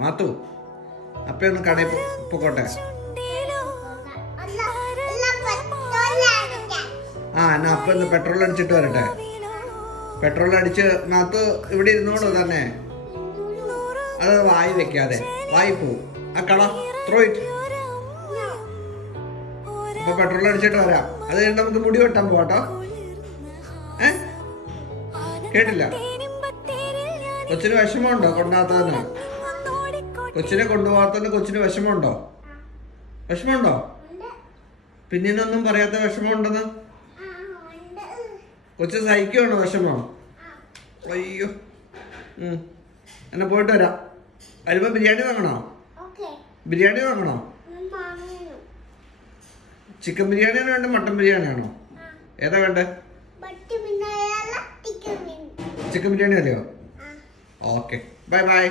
മാത്തു അപ്പയൊന്ന് കടയിൽ പോക്കോട്ടെ. ആ എന്നാ അപ്പ ഒന്ന് പെട്രോൾ അടിച്ചിട്ട് വരട്ടെ. പെട്രോൾ അടിച്ച് മാത്തു ഇവിടെ ഇരുന്നോളൂ തന്നെ. അത് വായി വെക്കാതെ വായി പോവും. ആ കള ത്രോ ഇറ്റ്. അപ്പൊ പെട്രോൾ അടിച്ചിട്ട് വരാം. അത് കഴിഞ്ഞ് നമുക്ക് മുടി വെട്ടാൻ പോവാട്ടോ. കേട്ടില്ല? കൊച്ചിന് വിഷമമുണ്ടോ കൊണ്ടാത്തതിന്? കൊച്ചിനെ കൊണ്ടുപോകാത്തതിന് കൊച്ചിന് വിഷമമുണ്ടോ? വിഷമമുണ്ടോ? പിന്നീന്നൊന്നും പറയാത്ത വിഷമമുണ്ടെന്ന്. കൊച്ചു സഹിക്കുവാണോ വിഷമം? അയ്യോ. എന്നാ പോയിട്ട് വരാം. വരുമ്പോ ബിരിയാണി വാങ്ങണോ? ബിരിയാണി വാങ്ങണോ? ചിക്കൻ ബിരിയാണിയാണോ വേണ്ടത് മട്ടൻ ബിരിയാണിയാണോ? ഏതാ വേണ്ടേ? ചിക്കൻ ബിരിയാണി അല്ലയോ? Okay bye bye.